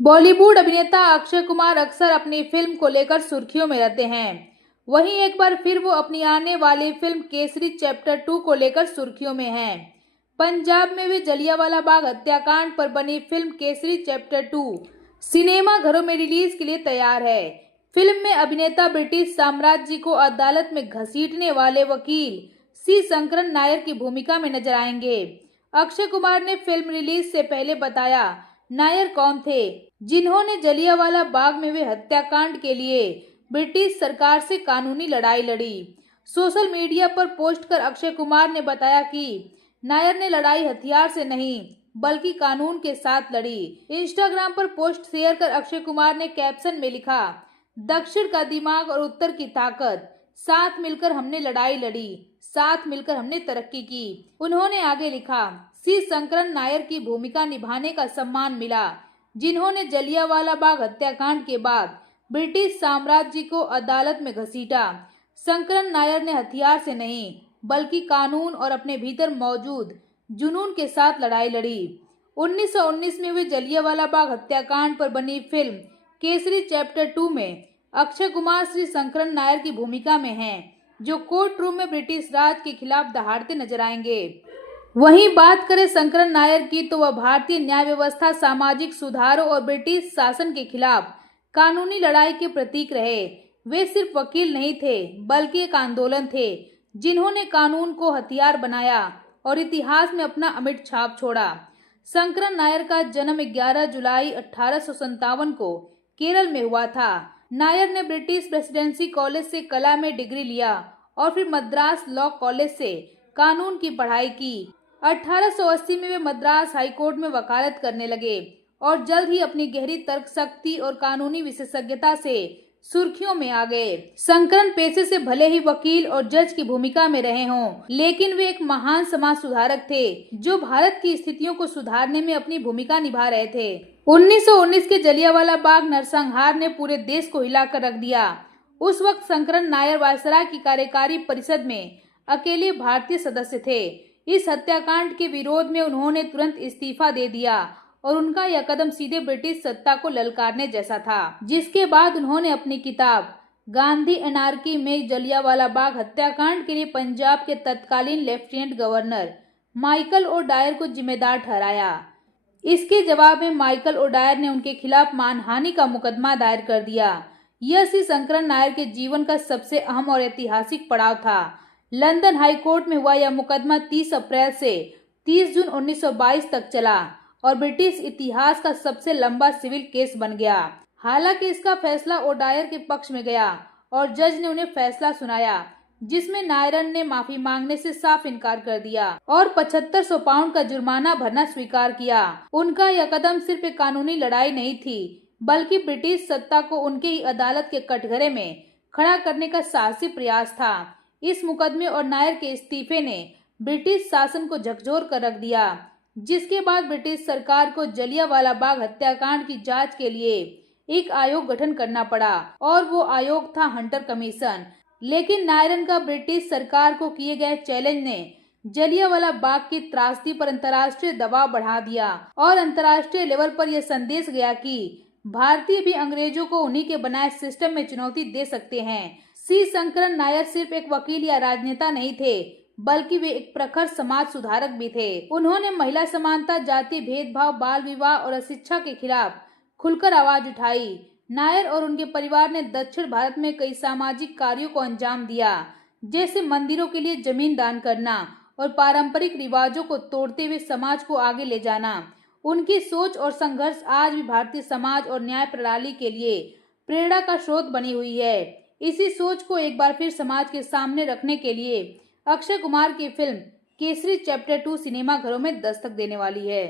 बॉलीवुड अभिनेता अक्षय कुमार अक्सर अपनी फिल्म को लेकर सुर्खियों में रहते हैं। वहीं एक बार फिर वो अपनी आने वाली फिल्म केसरी चैप्टर 2 को लेकर सुर्खियों में हैं। पंजाब में भी जलियांवाला बाग हत्याकांड पर बनी फिल्म केसरी चैप्टर 2 सिनेमा घरों में रिलीज के लिए तैयार है। फिल्म में अभिनेता ब्रिटिश साम्राज्य को अदालत में घसीटने वाले वकील सी शंकरन नायर की भूमिका में नजर आएंगे। अक्षय कुमार ने फिल्म रिलीज से पहले बताया, नायर कौन थे जिन्होंने जलियांवाला बाग में हुए हत्याकांड के लिए ब्रिटिश सरकार से कानूनी लड़ाई लड़ी। सोशल मीडिया पर पोस्ट कर अक्षय कुमार ने बताया कि नायर ने लड़ाई हथियार से नहीं बल्कि कानून के साथ लड़ी। इंस्टाग्राम पर पोस्ट शेयर कर अक्षय कुमार ने कैप्शन में लिखा, दक्षिण का दिमाग और उत्तर की ताकत, साथ मिलकर हमने लड़ाई लड़ी, साथ मिलकर हमने तरक्की की। उन्होंने आगे लिखा, सी शंकरन नायर की भूमिका निभाने का सम्मान मिला, जिन्होंने जलियांवाला बाग हत्याकांड के बाद ब्रिटिश साम्राज्य को अदालत में घसीटा। शंकरन नायर ने हथियार से नहीं बल्कि कानून और अपने भीतर मौजूद जुनून के साथ लड़ाई लड़ी। 1919 में हुए जलियांवाला बाग हत्याकांड पर बनी फिल्म केसरी चैप्टर 2 में अक्षय कुमार श्री शंकरन नायर की भूमिका में हैं, जो कोर्ट रूम में ब्रिटिश राज के खिलाफ दहाड़ते नजर आएंगे। वहीं बात करें शंकरन नायर की, तो वह भारतीय न्याय व्यवस्था, सामाजिक सुधारों और ब्रिटिश शासन के खिलाफ कानूनी लड़ाई के प्रतीक रहे। वे सिर्फ वकील नहीं थे बल्कि एक आंदोलन थे, जिन्होंने कानून को हथियार बनाया और इतिहास में अपना अमिट छाप छोड़ा। शंकरन नायर का जन्म 11 जुलाई 1857 को केरल में हुआ था। नायर ने ब्रिटिश प्रेसिडेंसी कॉलेज से कला में डिग्री लिया और फिर मद्रास लॉ कॉलेज से कानून की पढ़ाई की। 1880 में वे मद्रास हाईकोर्ट में वकालत करने लगे और जल्द ही अपनी गहरी तर्क शक्ति और कानूनी विशेषज्ञता से सुर्खियों में आ गए। शंकरन पेशे से भले ही वकील और जज की भूमिका में रहे हों, लेकिन वे एक महान समाज सुधारक थे, जो भारत की स्थितियों को सुधारने में अपनी भूमिका निभा रहे थे। 1919 के जलियांवाला बाग नरसंहार ने पूरे देश को हिलाकर रख दिया। उस वक्त शंकरन नायर वायसराय की कार्यकारी परिषद में अकेले भारतीय सदस्य थे। इस हत्याकांड के विरोध में उन्होंने तुरंत इस्तीफा दे दिया और उनका यह कदम सीधे ब्रिटिश सत्ता को ललकारने जैसा था, जिसके बाद उन्होंने अपनी किताब गांधी एनार्की में जलियांवाला बाग हत्याकांड के लिए पंजाब के तत्कालीन lieutenant governor Michael O'Dwyer को जिम्मेदार ठहराया। इसके जवाब में माइकल ओ डायर ने उनके खिलाफ मानहानि का मुकदमा दायर कर दिया। यह सी शंकरन नायर के जीवन का सबसे अहम और ऐतिहासिक पड़ाव था। लंदन हाई कोर्ट में हुआ यह मुकदमा 30 अप्रैल से 30 जून 1922 तक चला और ब्रिटिश इतिहास का सबसे लंबा सिविल केस बन गया। हालांकि इसका फैसला ओडायर के पक्ष में गया और जज ने उन्हें फैसला सुनाया, जिसमें नायरन ने माफी मांगने से साफ इनकार कर दिया और 7500 पाउंड का जुर्माना भरना स्वीकार किया। उनका यह कदम सिर्फ एक कानूनी लड़ाई नहीं थी, बल्कि ब्रिटिश सत्ता को उनके ही अदालत के कटघरे में खड़ा करने का साहसी प्रयास था। इस मुकदमे और नायर के इस्तीफे ने ब्रिटिश शासन को झकझोर कर रख दिया, जिसके बाद ब्रिटिश सरकार को जलियांवाला बाग हत्याकांड की जांच के लिए एक आयोग गठन करना पड़ा और वो आयोग था हंटर कमीशन। लेकिन नायरन का ब्रिटिश सरकार को किए गए चैलेंज ने जलियांवाला बाग की त्रासदी पर अंतर्राष्ट्रीय दबाव बढ़ा दिया और अंतर्राष्ट्रीय लेवल पर यह संदेश गया कि भारतीय भी अंग्रेजों को उन्हीं के बनाए सिस्टम में चुनौती दे सकते हैं। सी शंकरन नायर सिर्फ एक वकील या राजनेता नहीं थे, बल्कि वे एक प्रखर समाज सुधारक भी थे। उन्होंने महिला समानता, जातीय भेदभाव, बाल विवाह और अशिक्षा के खिलाफ खुलकर आवाज उठाई। नायर और उनके परिवार ने दक्षिण भारत में कई सामाजिक कार्यों को अंजाम दिया, जैसे मंदिरों के लिए जमीन दान करना और पारंपरिक रिवाजों को तोड़ते हुए समाज को आगे ले जाना। उनकी सोच और संघर्ष आज भी भारतीय समाज और न्याय प्रणाली के लिए प्रेरणा का स्रोत बनी हुई है। इसी सोच को एक बार फिर समाज के सामने रखने के लिए अक्षय कुमार की फिल्म केसरी चैप्टर 2 सिनेमा घरों में दस्तक देने वाली है।